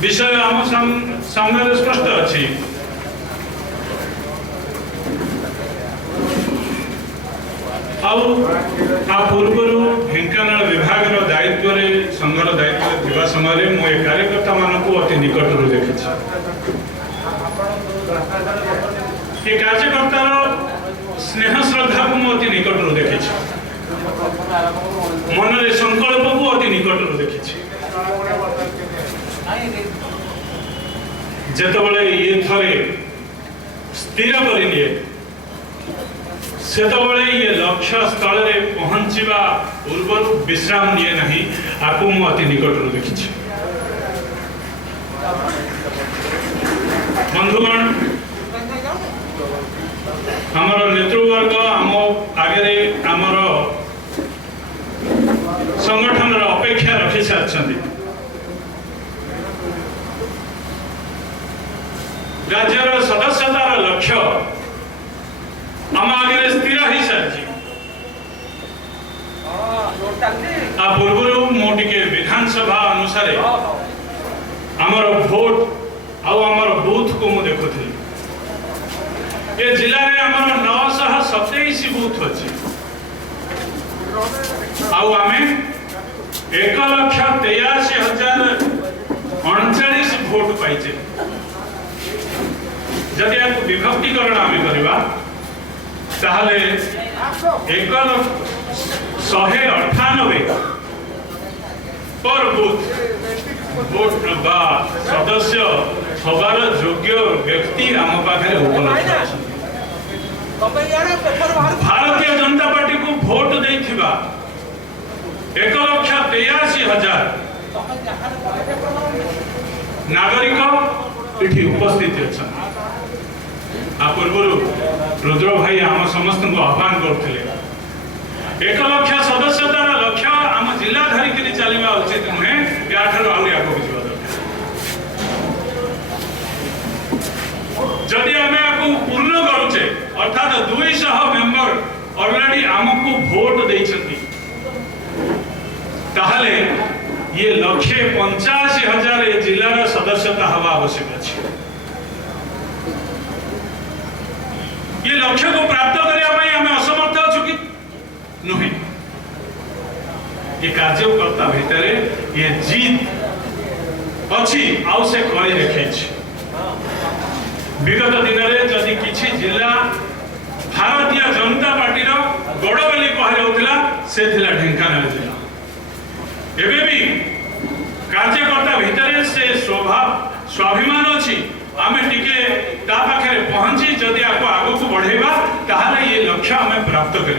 विषय आम सामने स्पष्ट अच्छी पूर्व ढेंकानाल विभाग दायित्व संघर दायित्व थी समय मु कार्यकर्ता मान अति निकट देखी कार्यकर्तार स्नेह श्रद्धा को मुझे अति निकट देखी मन संकल्प को अति निकट देखी जिते ये थे स्थिर कर ये लक्ष्य स्थल में पहुंचवा पूर्व विश्राम निए नहीं आपको मु अति निकट देखी बंधुगण आमर नेतृवर्ग आम आगे आमर संगठन अपेक्षा रखी सारी राज्यर सदस्यतार लक्ष्य आम आगे स्थिर हो सारी पूर्व मुझे विधानसभा अनुसार आमर भोट आमर बूथ को मुझे देखुली ये जिले में आमर 927 बूथ अच्छी आमे 1,83,039 भोट पाइचे जदि आपको विभक्तिकरण आम करवा ताहले 198 पर बूथ भोट बा सदस्य हबार योग्य व्यक्ति आम पाखे उपलब्ध भारतीय जनता पार्टी को भोट देथिबा 1,83,000 नागरिक इठी उपस्थित अच्छा पूर्व रुद्र भाई आम समस्त को आह्वान करते 1 लाख सदस्यतार लक्ष्य आम जिला धरिक चलवा उचित नुहे या आगे जदि आम पूर्ण करुचे अर्थात 200 मेंबर ऑलरेडी आमको भोट देइछंती ताहले ये लक्ष्य 85,000 जिलार सदस्यता हवा आवश्यक अछि ये लक्ष्य को प्राप्त करने आम असमर्थ अच्छु कि नुहे ये कार्यकर्ता भितर ये जीत अच्छी आउ से करी देखे विगत दिन में जदि किसी जिला भारतीय जनता पार्टी गड़ बोली कहला से ढेंकानाल जिला एवं भी कार्यकर्ता भितर से स्वाभिमान अच्छी आम टिके पाखे पहुंची जदि आगो बढ़ेगा ताहले ये लक्ष्य आम प्राप्त कर